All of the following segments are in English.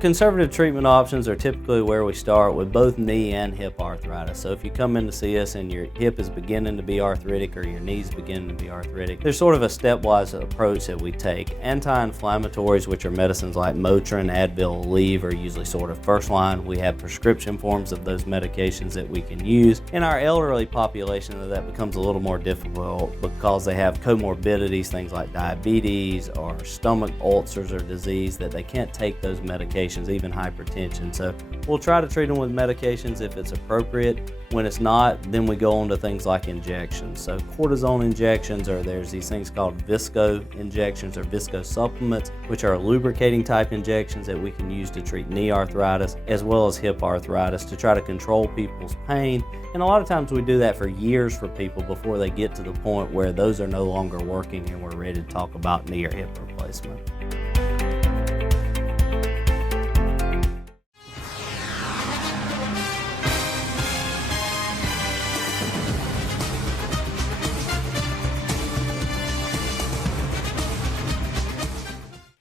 Conservative treatment options are typically where we start with both knee and hip arthritis. So if you come in to see us and your hip is beginning to be arthritic or your knee's beginning to be arthritic, there's sort of a stepwise approach that we take. Anti-inflammatories, which are medicines like Motrin, Advil, Aleve, are usually sort of first line. We have prescription forms of those medications that we can use. In our elderly population, that becomes a little more difficult because they have comorbidities, things like diabetes or stomach ulcers or disease, that they can't take those medications, even hypertension. So we'll try to treat them with medications if it's appropriate. When it's not, then we go on to things like injections. So cortisone injections, or there's these things called visco injections or visco supplements, which are lubricating type injections that we can use to treat knee arthritis as well as hip arthritis to try to control people's pain. And a lot of times we do that for years for people before they get to the point where those are no longer working and we're ready to talk about knee or hip replacement.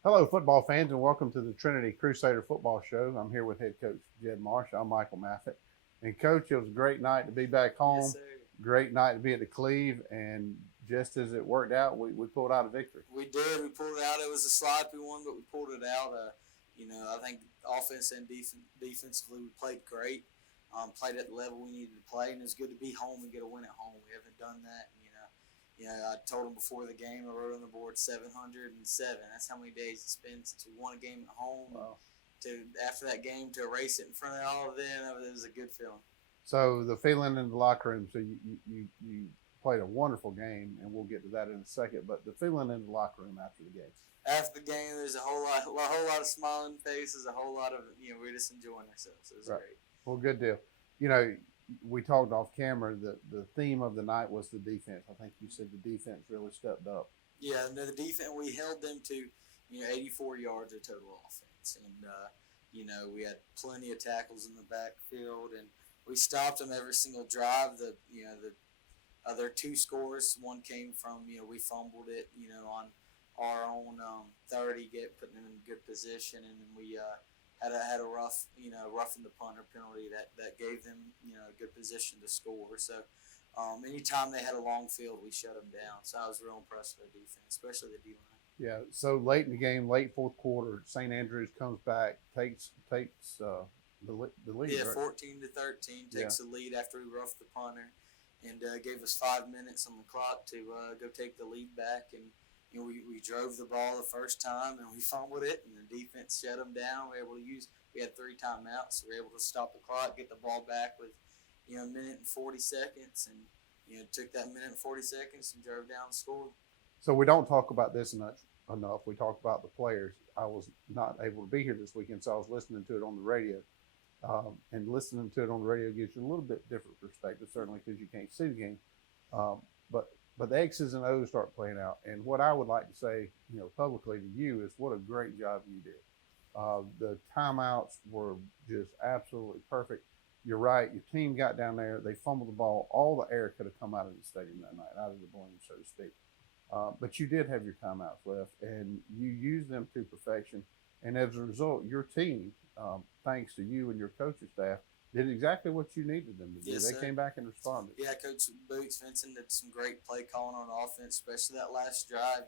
Hello, football fans, and welcome to the Trinity Crusader Football Show. I'm here with head coach Jed Marsh. I'm Michael Maffett. And, Coach, it was a great night to be back home. Yes, sir. Great night to be at the Cleve, and just as it worked out, we pulled out a victory. We did. We pulled it out. It was a sloppy one, but we pulled it out. I think offense and defensively we played great. Played at the level we needed to play, and it was good to be home and get a win at home. We haven't done that. I told them before the game, I wrote on the board 707. That's how many days it's been since we won a game at home. Wow. After that game, to erase it in front of all of them, it was a good feeling. So the feeling in the locker room, so you played a wonderful game, and we'll get to that in a second, but the feeling in the locker room after the game. After the game, there's a whole lot of smiling faces, a whole lot of, we're just enjoying ourselves. It was great. Well, good deal. We talked off camera that the theme of the night was the defense. I think you said the defense really stepped up. Yeah, the defense, we held them to, 84 yards of total offense. And, we had plenty of tackles in the backfield, and we stopped them every single drive. The other two scores, one came from, we fumbled it, on our own 30, putting them in good position, and then we had a roughing the punter penalty that gave them, a good position to score. So anytime they had a long field, we shut them down. So I was real impressed with their defense, especially the D-line. Yeah, so late in the game, late fourth quarter, St. Andrews comes back, takes the lead. Yeah, right? 14-13, takes the lead after we roughed the punter, and gave us 5 minutes on the clock to go take the lead back. And we drove the ball the first time, and we fumbled it, and the defense shut them down. We had 3 timeouts, so we were able to stop the clock, get the ball back with a minute and 40 seconds, and took that minute and 40 seconds and drove down and scored. So we don't talk about this enough. We talk about the players. I was not able to be here this weekend, so I was listening to it on the radio. And listening to it on the radio gives you a little bit different perspective, certainly because you can't see the game. But the X's and O's start playing out. And what I would like to say, publicly to you is what a great job you did. The timeouts were just absolutely perfect. You're right. Your team got down there. They fumbled the ball. All the air could have come out of the stadium that night, out of the balloon, so to speak. But you did have your timeouts left, and you used them to perfection. And as a result, your team, thanks to you and your coaching staff, did exactly what you needed them to do. Yes, they sir. came back and responded. Yeah, Coach Boots Vincent did some great play calling on offense, especially that last drive.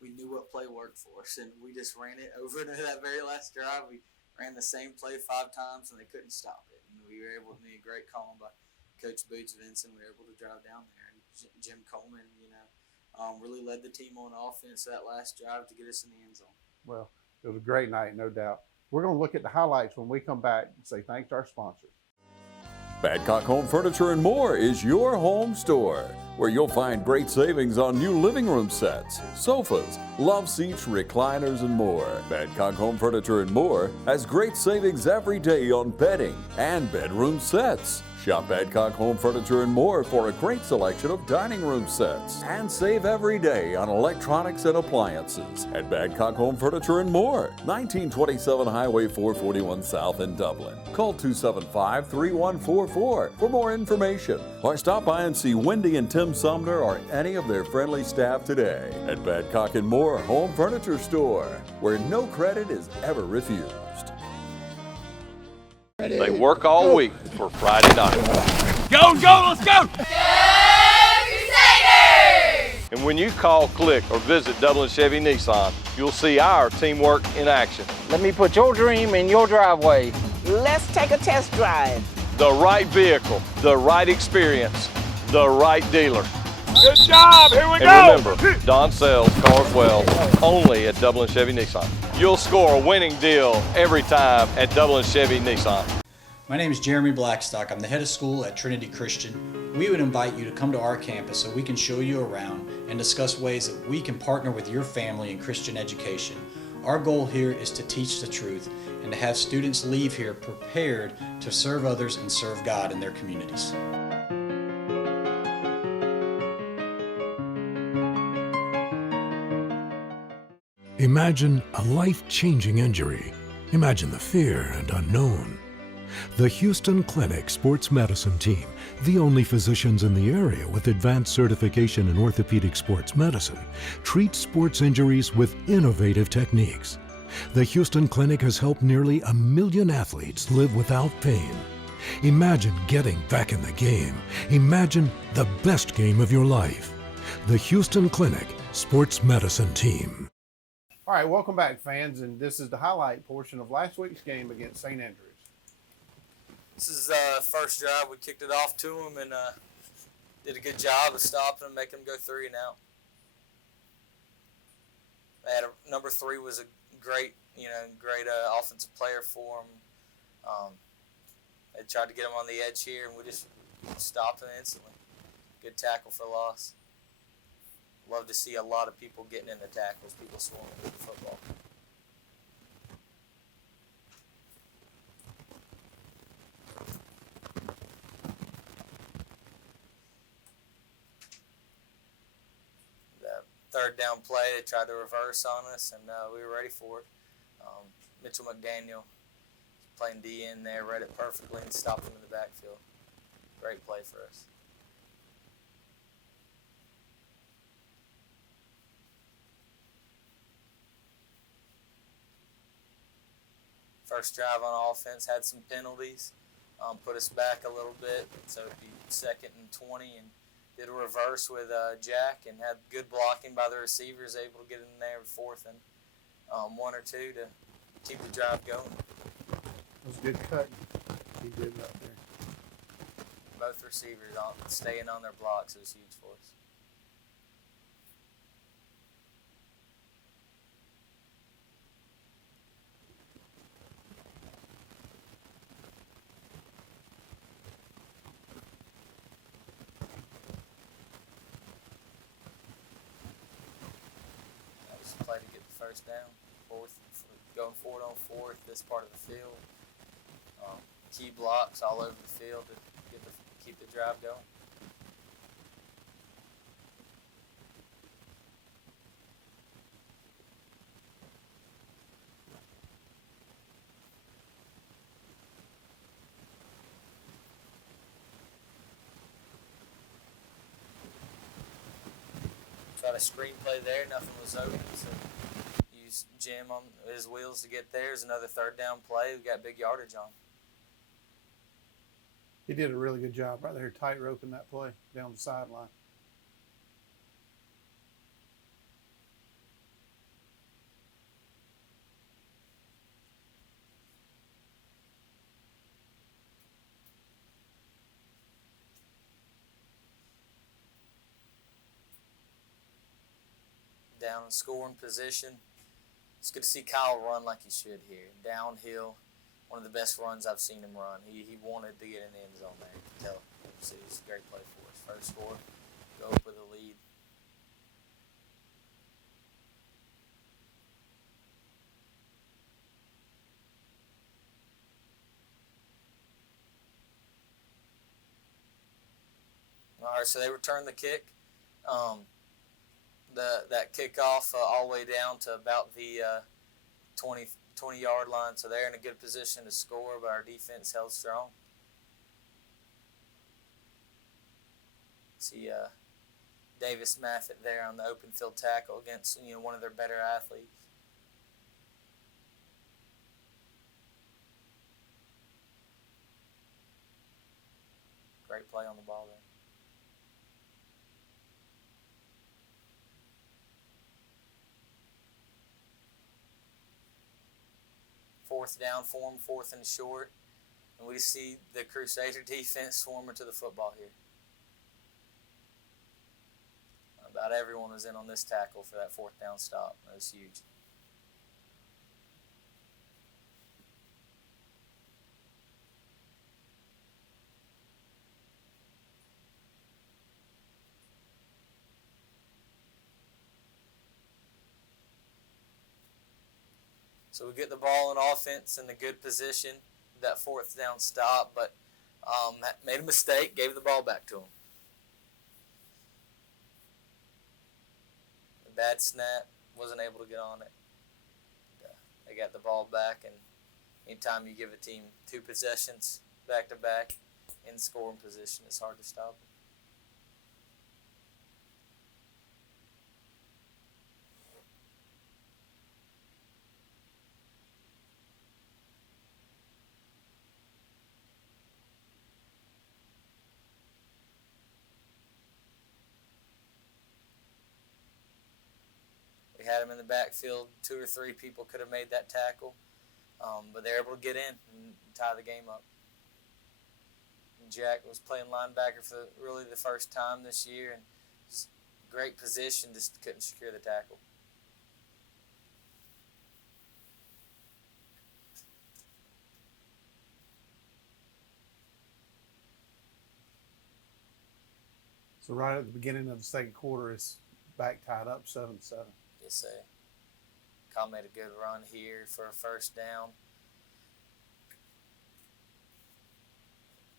We knew what play worked for us, and we just ran it over to that very last drive. We ran the same play 5 times, and they couldn't stop it. And we were able to make a great call by Coach Boots Vincent. We were able to drive down there, and Jim Coleman, really led the team on offense that last drive to get us in the end zone. Well, it was a great night, no doubt. We're going to look at the highlights when we come back and say thanks to our sponsors. Badcock Home Furniture and More is your home store, where you'll find great savings on new living room sets, sofas, love seats, recliners, and more. Badcock Home Furniture and More has great savings every day on bedding and bedroom sets. Shop Badcock Home Furniture and More for a great selection of dining room sets. And save every day on electronics and appliances at Badcock Home Furniture and More, 1927 Highway 441 South in Dublin. Call 275-3144 for more information, or stop by and see Wendy and Tim Sumner or any of their friendly staff today at Badcock and More Home Furniture Store, where no credit is ever refused. They work all week for Friday night. Go, let's go! And when you call, click, or visit Dublin Chevy Nissan, you'll see our teamwork in action. Let me put your dream in your driveway. Let's take a test drive. The right vehicle, the right experience, the right dealer. Good job, here we go! And remember, Don sells cars well, only at Dublin Chevy Nissan. You'll score a winning deal every time at Dublin Chevy Nissan. My name is Jeremy Blackstock. I'm the head of school at Trinity Christian. We would invite you to come to our campus so we can show you around and discuss ways that we can partner with your family in Christian education. Our goal here is to teach the truth and to have students leave here prepared to serve others and serve God in their communities. Imagine a life-changing injury. Imagine the fear and unknown. The Houston Clinic Sports Medicine Team, the only physicians in the area with advanced certification in orthopedic sports medicine, treats sports injuries with innovative techniques. The Houston Clinic has helped nearly 1 million athletes live without pain. Imagine getting back in the game. Imagine the best game of your life. The Houston Clinic Sports Medicine Team. All right, welcome back, fans, and this is the highlight portion of last week's game against St. Andrews. This is the first drive. We kicked it off to them and did a good job of stopping them, making them go 3 and out. They had number 3 was a great offensive player for them. They tried to get him on the edge here, and we just stopped him instantly. Good tackle for loss. Love to see a lot of people getting in the tackles, people swarming with the football. Third down play, they tried to reverse on us, and we were ready for it. Mitchell McDaniel playing D in there, read it perfectly, and stopped him in the backfield. Great play for us. First drive on offense had some penalties, put us back a little bit, so it'd be 2nd and 20, and did a reverse with Jack and had good blocking by the receivers, able to get in there 4th and 1 or 2 to keep the drive going. It was a good cut he did right there. Both receivers staying on their blocks was huge for us. Play to get the first down, going forward on 4th, this part of the field. Key blocks all over the field to keep the drive going. Tried a screenplay there, nothing was open, so used Jim on his wheels to get there. There's another 3rd down play. We got big yardage on. He did a really good job right there, tight roping that play down the sideline. Down and scoring position. It's good to see Kyle run like he should here. Downhill, one of the best runs I've seen him run. He wanted to get in the end zone there. You can tell. See, it's a great play for us. First score, go up with a lead. All right, so they return the kick. That kickoff all the way down to about the 20-yard line. So they're in a good position to score, but our defense held strong. See Davis Maffett there on the open field tackle against one of their better athletes. great play on the ball there. Fourth down form, fourth and short. And we see the Crusader defense swarming to the football here. About everyone was in on this tackle for that fourth down stop. That was huge. So we get the ball in offense in a good position, that fourth down stop, but made a mistake, gave the ball back to him. A bad snap, wasn't able to get on it. They got the ball back, and anytime you give a team 2 possessions back to back in scoring position, it's hard to stop them. We had him in the backfield. 2 or 3 people could have made that tackle, but they're able to get in and tie the game up. And Jack was playing linebacker for really the first time this year, and just great position, just couldn't secure the tackle. So right at the beginning of the second quarter, it's back tied up 7-7. Yes, sir. Kyle made a good run here for a first down.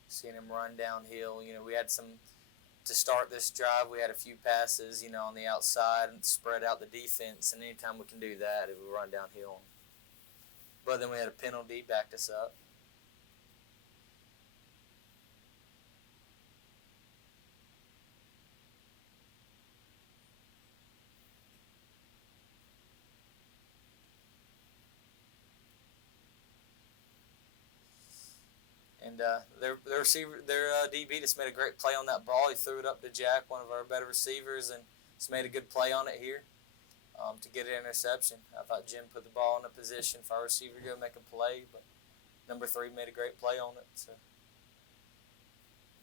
Seeing him run downhill, we had some, to start this drive, we had a few passes, on the outside and spread out the defense, and anytime we can do that, it will run downhill. But then we had a penalty, backed us up. And their DB just made a great play on that ball. He threw it up to Jack, one of our better receivers, and just made a good play on it here to get an interception. I thought Jim put the ball in a position for our receiver to go make a play, but number 3 made a great play on it. So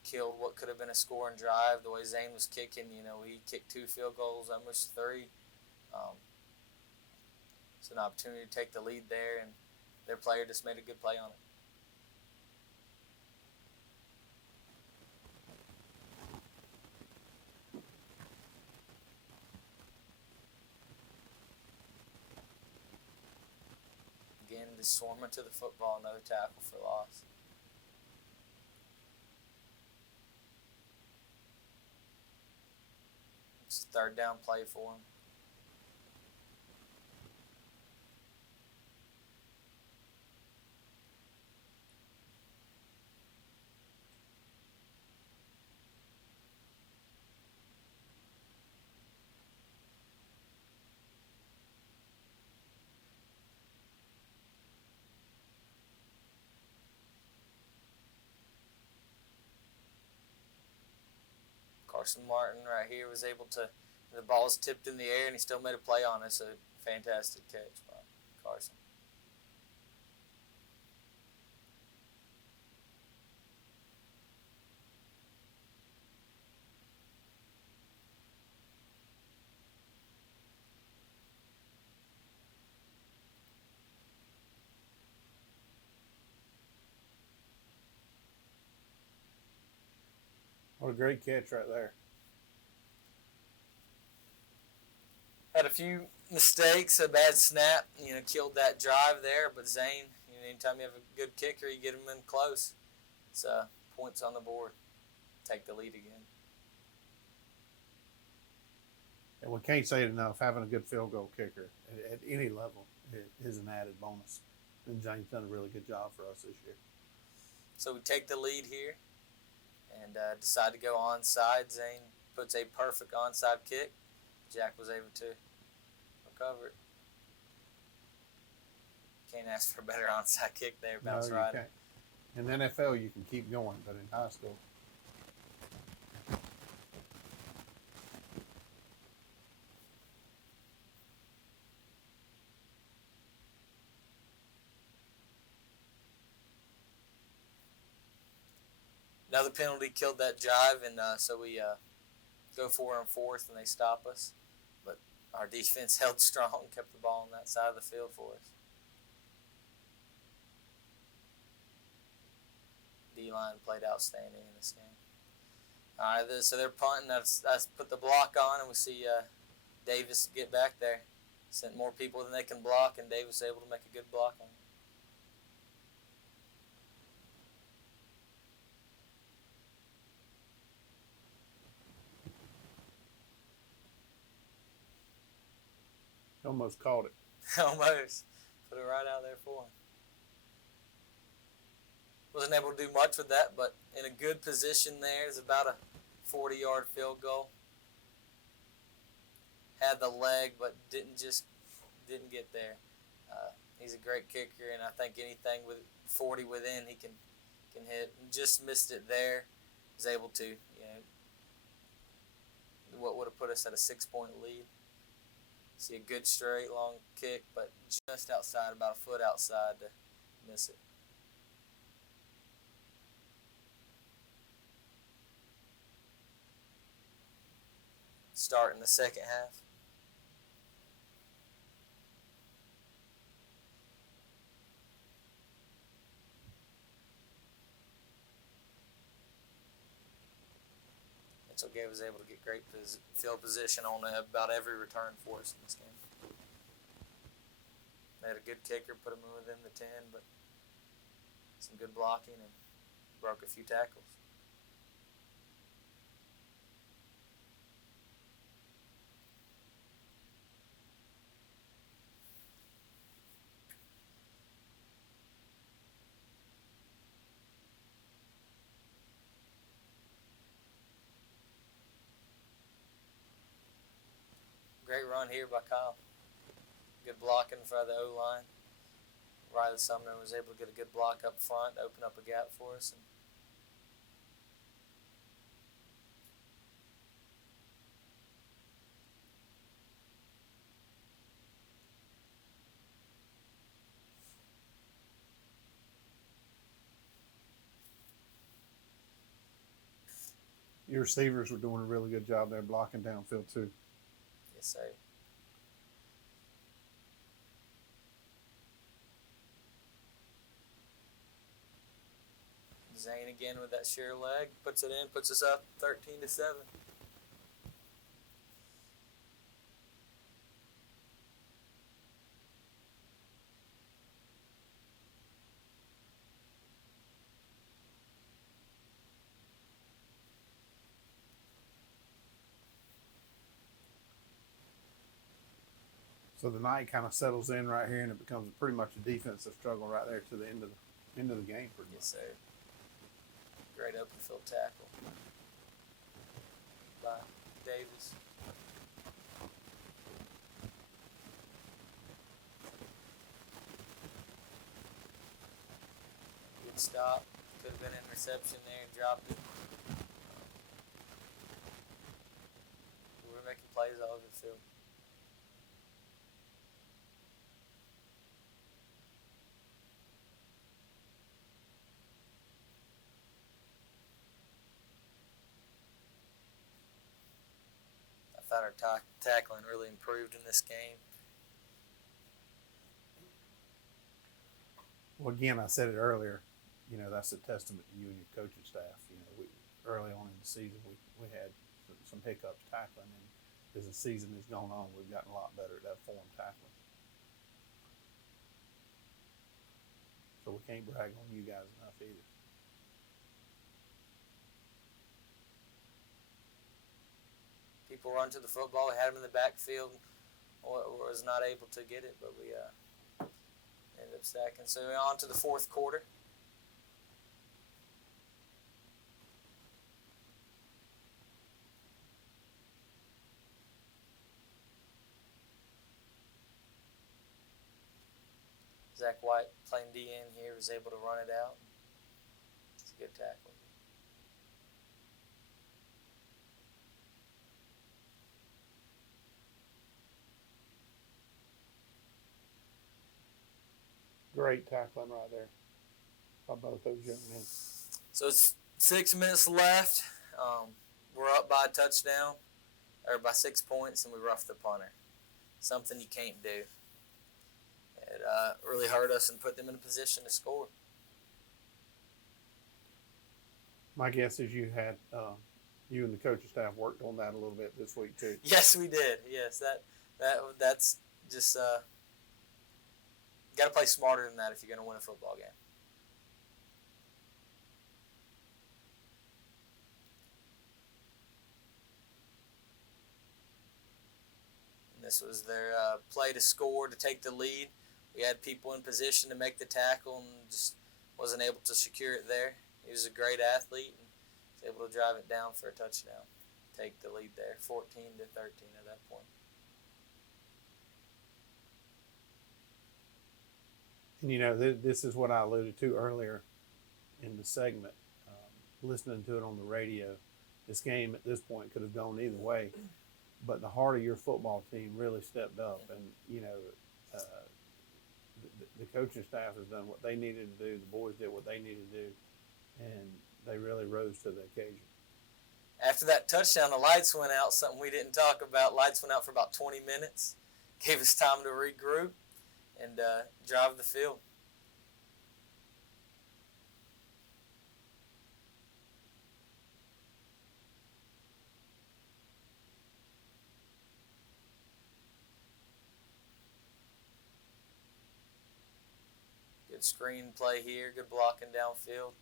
killed what could have been a scoring drive. The way Zane was kicking, he kicked 2 field goals, almost 3. It's an opportunity to take the lead there, and their player just made a good play on it. Again, just swarming to the football, another tackle for loss. It's a third down play for him. Carson Martin right here was able to, the ball's tipped in the air and he still made a play on it, so fantastic catch by Carson. What a great catch right there. Had a few mistakes, a bad snap, killed that drive there. But Zane, anytime you have a good kicker, you get him in close. It's points on the board. Take the lead again. And we can't say it enough, having a good field goal kicker at any level is an added bonus. And Zane's done a really good job for us this year. So we take the lead here and decide to go onside. Zane puts a perfect onside kick. Jack was able to recover it. Can't ask for a better onside kick there. Bounce right. Can't. In the NFL, you can keep going, but in high school, another penalty killed that drive, and so we go for it on fourth, and they stop us. But our defense held strong, kept the ball on that side of the field for us. D-line played outstanding in this game. All right, so they're punting. I put the block on, and we see Davis get back there. Sent more people than they can block, and Davis able to make a good block on it. Almost caught it. Almost. Put it right out there for him. Wasn't able to do much with that, but in a good position there. It's about a 40-yard field goal. Had the leg, but didn't get there. He's a great kicker, and I think anything with 40 within he can hit. And just missed it there. Was able to, what would have put us at a 6-point lead. See a good straight long kick, but just outside, about a foot outside to miss it. Start in the second half. So Gabe was able to get great field position on about every return for us in this game. They had a good kicker, put him within the 10, but some good blocking and broke a few tackles. Great run here by Kyle. Good blocking for the O-line. Riley Sumner was able to get a good block up front, open up a gap for us. Your receivers were doing a really good job there blocking downfield too. Yes, sir. Zane again with that sheer leg, puts it in, puts us up 13-7. So the night kind of settles in right here, and it becomes pretty much a defensive struggle right there to the end of the game. Pretty much. Yes, sir. Great open field tackle by Davis. Good stop. Could have been an interception there and dropped it. We were making plays all over the field. I thought our tackling really improved in this game. Well, again, I said it earlier. That's a testament to you and your coaching staff. We early on in the season we had some hiccups tackling, and as the season has gone on, we've gotten a lot better at that form tackling. So we can't brag on you guys enough either. People run to the football. We had him in the backfield. Was not able to get it, but we ended up stacking. So we're on to the fourth quarter. Zach White playing DN here was able to run it out. It's a good tackle. Great tackling right there by both those young men. So it's 6 minutes left. We're up by a touchdown, or by 6 points, and we roughed the punter. Something you can't do. It really hurt us and put them in a position to score. My guess is you had you and the coaching staff worked on that a little bit this week too. Yes, we did. Yes, that's just got to play smarter than that if you're going to win a football game. And this was their play to score, to take the lead. We had people in position to make the tackle and just wasn't able to secure it there. He was a great athlete and was able to drive it down for a touchdown. Take the lead there, 14-13 at that point. And this is what I alluded to earlier in the segment. Listening to it on the radio, this game at this point could have gone either way, but the heart of your football team really stepped up, and the coaching staff has done what they needed to do. The boys did what they needed to do, and they really rose to the occasion. After that touchdown, the lights went out, something we didn't talk about. Lights went out for about 20 minutes. Gave us time to regroup and drive the field. Good screen play here, good blocking downfield.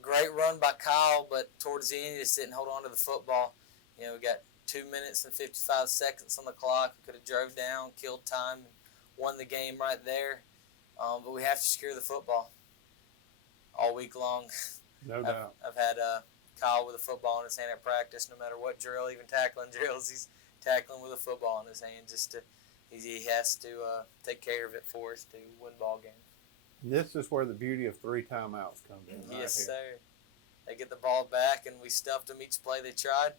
Great run by Kyle, but towards the end, he just didn't hold on to the football. We got 2 minutes and 55 seconds on the clock. We could have drove down, killed time, and won the game right there. But we have to secure the football all week long. No doubt. I've had Kyle with a football in his hand at practice. No matter what drill, even tackling drills, he's tackling with a football in his hand. He has to take care of it for us to win ball games. This is where the beauty of 3 timeouts comes in. Yes, here. sir. They get the ball back, and we stuffed them each play they tried.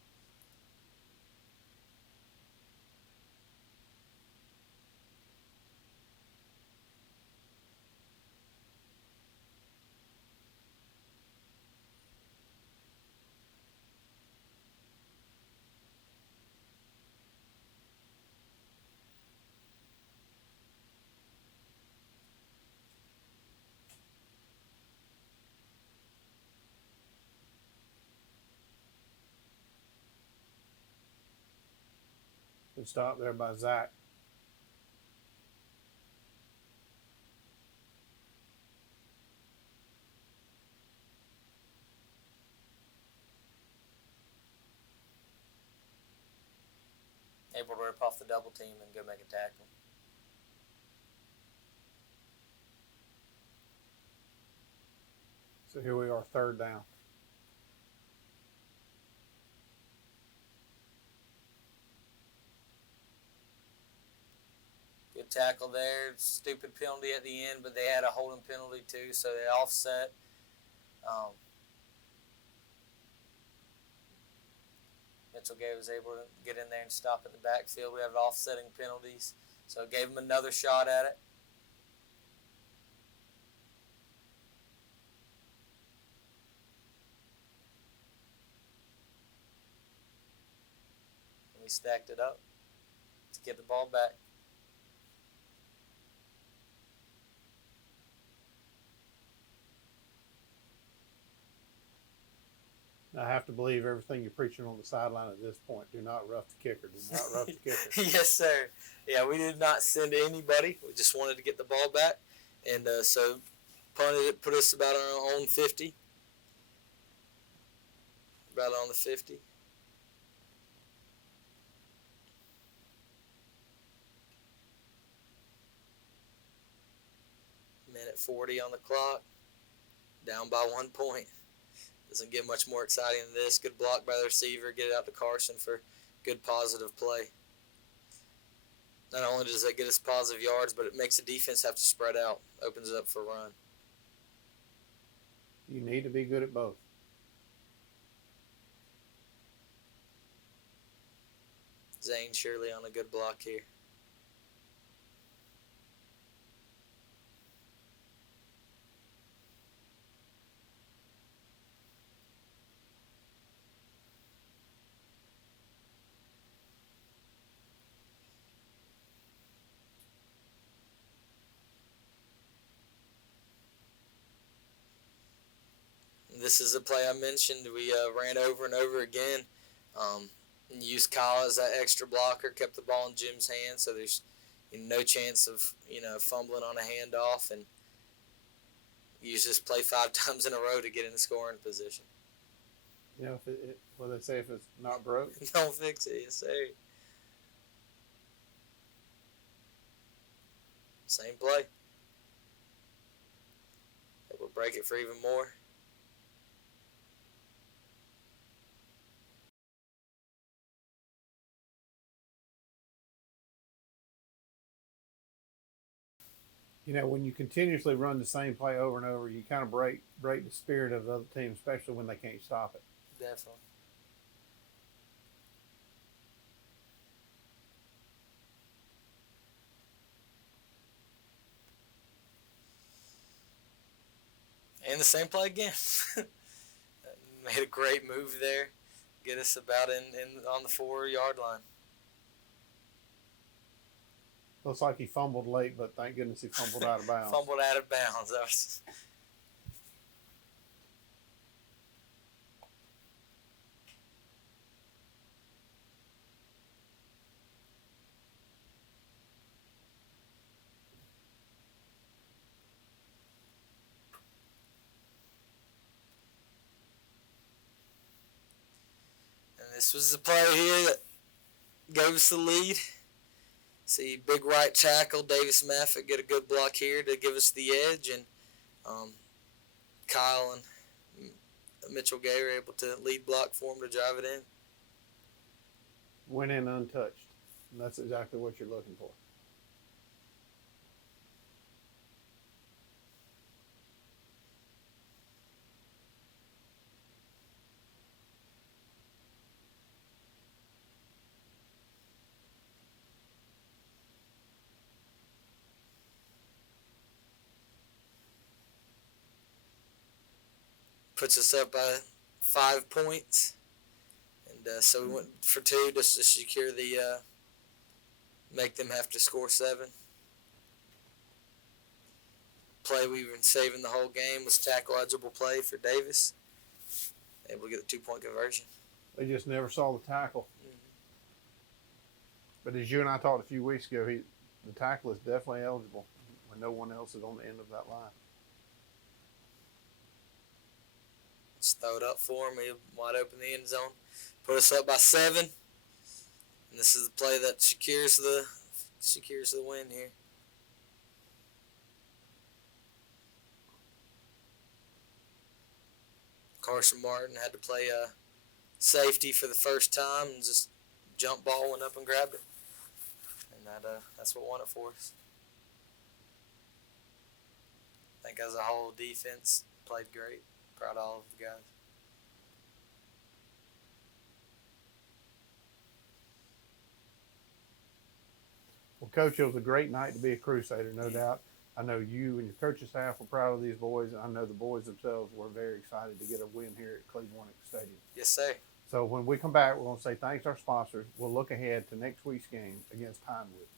Good stop there by Zach. Able to rip off the double team and go make a tackle. So here we are, 3rd down. Good tackle there. Stupid penalty at the end, but they had a holding penalty too, so they offset. Mitchell was able to get in there and stop in the backfield. We have offsetting penalties, so it gave him another shot at it. And we stacked it up to get the ball back. I have to believe everything you're preaching on the sideline at this point. Do not rough the kicker. Do not rough the kicker. Yes, sir. Yeah, we did not send anybody. We just wanted to get the ball back. And so punted it, put us about on our own 50. About on the 50. Minute 40 on the clock. Down by 1 point. Doesn't get much more exciting than this. Good block by the receiver. Get it out to Carson for good positive play. Not only does that get us positive yards, but it makes the defense have to spread out. Opens it up for a run. You need to be good at both. Zane Shirley on a good block here. This is a play I mentioned. We ran over and over again. And used Kyle as that extra blocker, kept the ball in Jim's hands, so there's no chance of fumbling on a handoff, and use this play 5 times in a row to get in the scoring position. You know, what they say, if it's not broke, Don't fix it, yes sir. Same play. We'll break it for even more. you know, when you continuously run the same play over and over, you kind of break the spirit of the other team, especially when they can't stop it. Definitely. And the same play again. Made a great move there. Get us about in on the 4-yard line. Looks like he fumbled late, but thank goodness he fumbled out of bounds. Fumbled out of bounds. That was... And this was the play here that gave us the lead. See, big right tackle, Davis Maffitt, get a good block here to give us the edge, and Kyle and Mitchell Gay were able to lead block for him to drive it in. Went in untouched, and that's exactly what you're looking for. Puts us up by 5 points, and so we went for 2 just to secure the make them have to score 7. Play we've been saving the whole game was tackle eligible play for Davis. Able to get the 2-point conversion. They just never saw the tackle. Mm-hmm. But as you and I talked a few weeks ago, the tackle is definitely eligible when no one else is on the end of that line. Just throw it up for him. He wide open the end zone. Put us up by 7. And this is the play that secures the win here. Carson Martin had to play safety for the first time and just jump ball went up and grabbed it. And that's what won it for us. I think as a whole, defense played great. Proud of all of the guys. Well, Coach, it was a great night to be a Crusader, no doubt. I know you and your coaching staff were proud of these boys, and I know the boys themselves were very excited to get a win here at Cleveland Stadium. Yes, sir. So when we come back, we're going to say thanks to our sponsors. We'll look ahead to next week's game against Pinewood.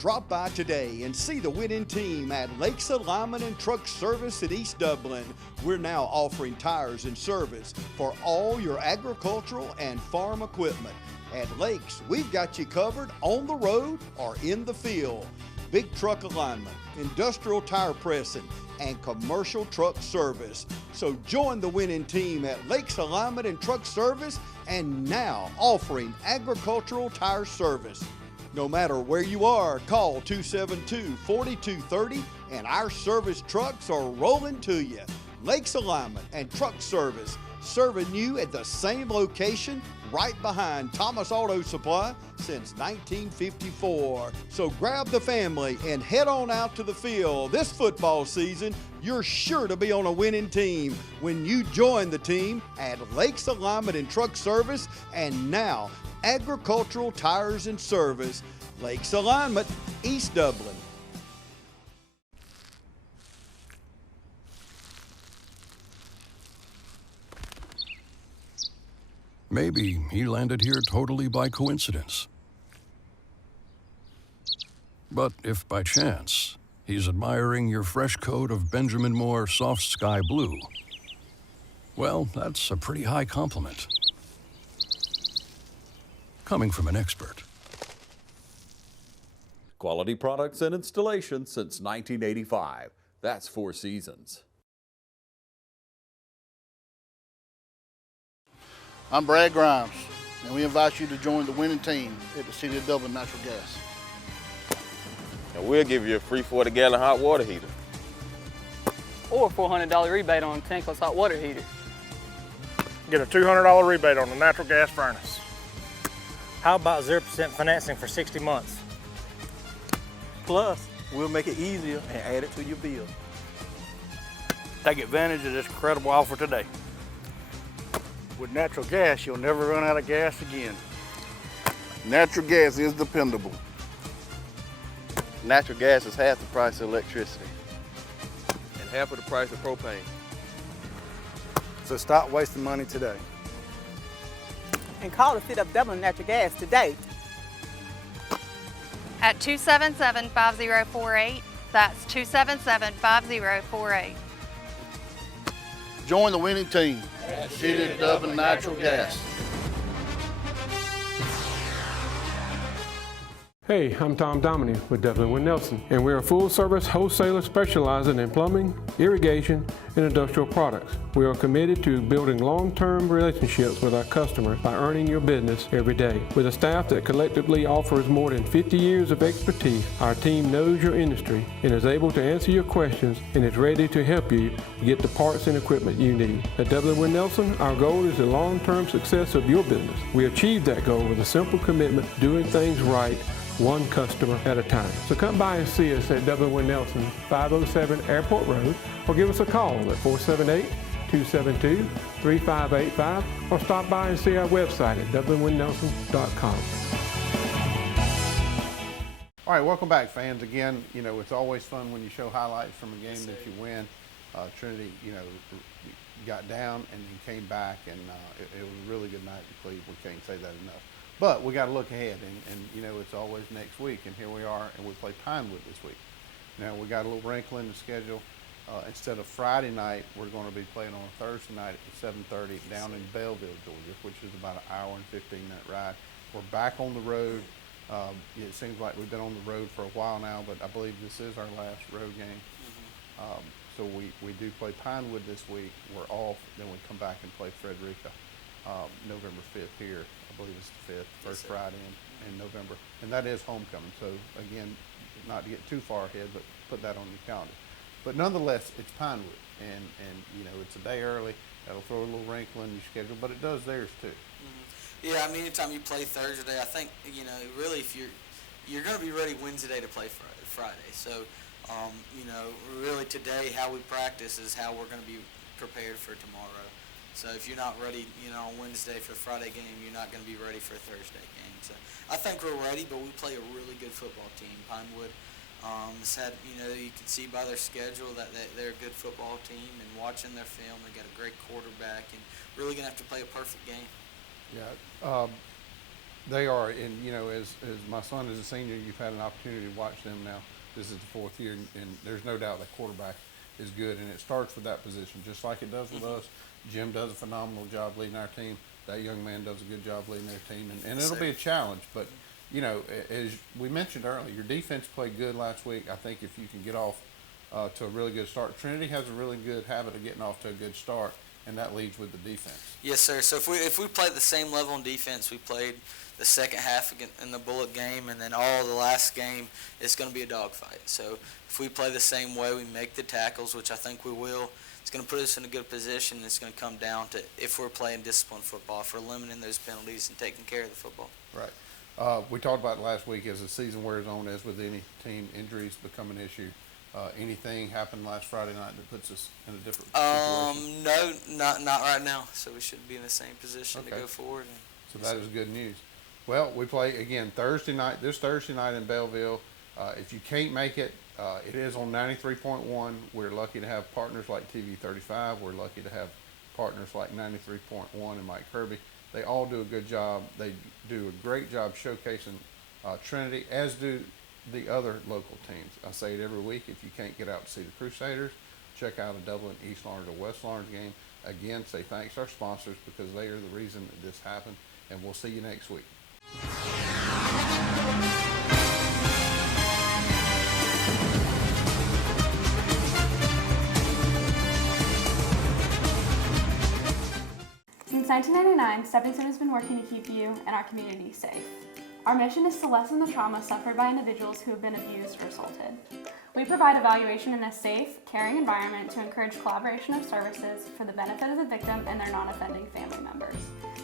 Drop by today and see the winning team at Lakes Alignment and Truck Service in East Dublin. We're now offering tires and service for all your agricultural and farm equipment. At Lakes, we've got you covered on the road or in the field. Big truck alignment, industrial tire pressing, and commercial truck service. So join the winning team at Lakes Alignment and Truck Service, and now offering agricultural tire service. No matter where you are, call 272-4230 and our service trucks are rolling to you. Lakes Alignment and Truck Service, serving you at the same location right behind Thomas Auto Supply since 1954. So grab the family and head on out to the field. This football season, you're sure to be on a winning team when you join the team at Lakes Alignment and Truck Service and now Agricultural Tires and Service. Lakes Alignment, East Dublin. Maybe he landed here totally by coincidence. But if by chance he's admiring your fresh coat of Benjamin Moore soft sky blue, well, that's a pretty high compliment. Coming from an expert. Quality products and installation since 1985. That's 4 Seasons. I'm Brad Grimes, and we invite you to join the winning team at the City of Dublin Natural Gas. And we'll give you a free 40-gallon hot water heater. Or a $400 rebate on a tankless hot water heater. Get a $200 rebate on the natural gas furnace. How about 0% financing for 60 months? Plus, we'll make it easier and add it to your bill. Take advantage of this incredible offer today. With natural gas, you'll never run out of gas again. Natural gas is dependable. Natural gas is half the price of electricity. And half of the price of propane. So stop wasting money today. And call the City of Dublin Natural Gas today. At 277-5048. That's 277-5048. Join the winning team at City of Dublin Natural Gas. Hey, I'm Tom Dominy with Dublin Wind Nelson, and we're a full-service wholesaler specializing in plumbing, irrigation, and industrial products. We are committed to building long-term relationships with our customers by earning your business every day. With a staff that collectively offers more than 50 years of expertise, our team knows your industry and is able to answer your questions and is ready to help you get the parts and equipment you need. At Dublin Wind Nelson, our goal is the long-term success of your business. We achieve that goal with a simple commitment, doing things right, one customer at a time. So come by and see us at Dublin Wind Nelson, 507 Airport Road, or give us a call at 478-272-3585, or stop by and see our website at dublinwindnelson.com. All right, welcome back, fans. Again, you know, it's always fun when you show highlights from a game that you win. Trinity, you know, got down and then came back, and it was a really good night to Cleveland. We can't say that enough. But we got to look ahead, and you know, it's always next week, and here we are, and we play Pinewood this week. Now, we got a little wrinkle in the schedule. Instead of Friday night, we're going to be playing on a Thursday night at 7:30 down in Belleville, Georgia, which is about an hour and 15-minute ride. We're back on the road. It seems like we've been on the road for a while now, but I believe this is our last road game. So we do play Pinewood this week. We're off, then we come back and play Frederica November 5th here. I believe it's the 5th, first Friday in November. And that is homecoming. So, again, not to get too far ahead, but put that on your calendar. But nonetheless, it's Pinewood. And you know, it's a day early. That'll throw a little wrinkle in your schedule, but it does theirs too. Yeah, I mean, anytime you play Thursday, I think, you know, really if you're going to be ready Wednesday to play Friday. So, you know, really today how we practice is how we're going to be prepared for tomorrow. So if you're not ready, you know, on Wednesday for a Friday game, you're not going to be ready for a Thursday game. So I think we're ready, but we play a really good football team. Pinewood has had, you know, you can see by their schedule that they're a good football team, and watching their film, they got a great quarterback, and really going to have to play a perfect game. Yeah, they are, and you know, as my son is a senior, you've had an opportunity to watch them now. This is the 4th year, and there's no doubt that quarterback is good, and it starts with that position, just like it does with us. Jim does a phenomenal job leading our team. That young man does a good job leading their team, and it'll be a challenge. But, you know, as we mentioned earlier, your defense played good last week. I think if you can get off to a really good start, Trinity has a really good habit of getting off to a good start, and that leads with the defense. Yes, sir. So if we played the same level on defense we played the second half in the Bullet game, and then all the last game, it's going to be a dogfight. So if we play the same way, we make the tackles, which I think we will, it's going to put us in a good position. It's going to come down to if we're playing disciplined football, if we're limiting those penalties and taking care of the football. Right. We talked about last week as the season wears on, as with any team, injuries become an issue. Anything happened last Friday night that puts us in a different situation? No, not right now. So we should be in the same position to go forward. So that is good news. Well, we play again this Thursday night in Belleville. If you can't make it, it is on 93.1. We're lucky to have partners like TV 35. We're lucky to have partners like 93.1 and Mike Kirby. They all do a good job. They do a great job showcasing Trinity, as do the other local teams. I say it every week. If you can't get out to see the Crusaders, check out a Dublin, East Lawrence, or West Lawrence game. Again, say thanks to our sponsors because they are the reason that this happened, and we'll see you next week. Since 1999, Stepping Stone has been working to keep you and our community safe. Our mission is to lessen the trauma suffered by individuals who have been abused or assaulted. We provide evaluation in a safe, caring environment to encourage collaboration of services for the benefit of the victim and their non-offending family members.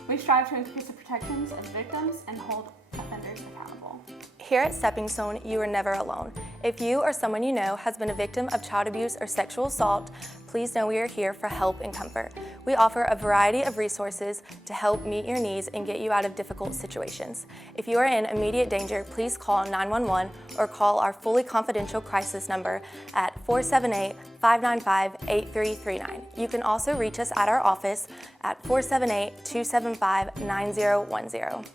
We strive to increase the protections of victims and hold offenders accountable. Here at Stepping Stone, you are never alone. If you or someone you know has been a victim of child abuse or sexual assault, please know we are here for help and comfort. We offer a variety of resources to help meet your needs and get you out of difficult situations. If you are in immediate danger, please call 911 or call our fully confidential crisis number at 478-595-8339. You can also reach us at our office at 478-275-9010.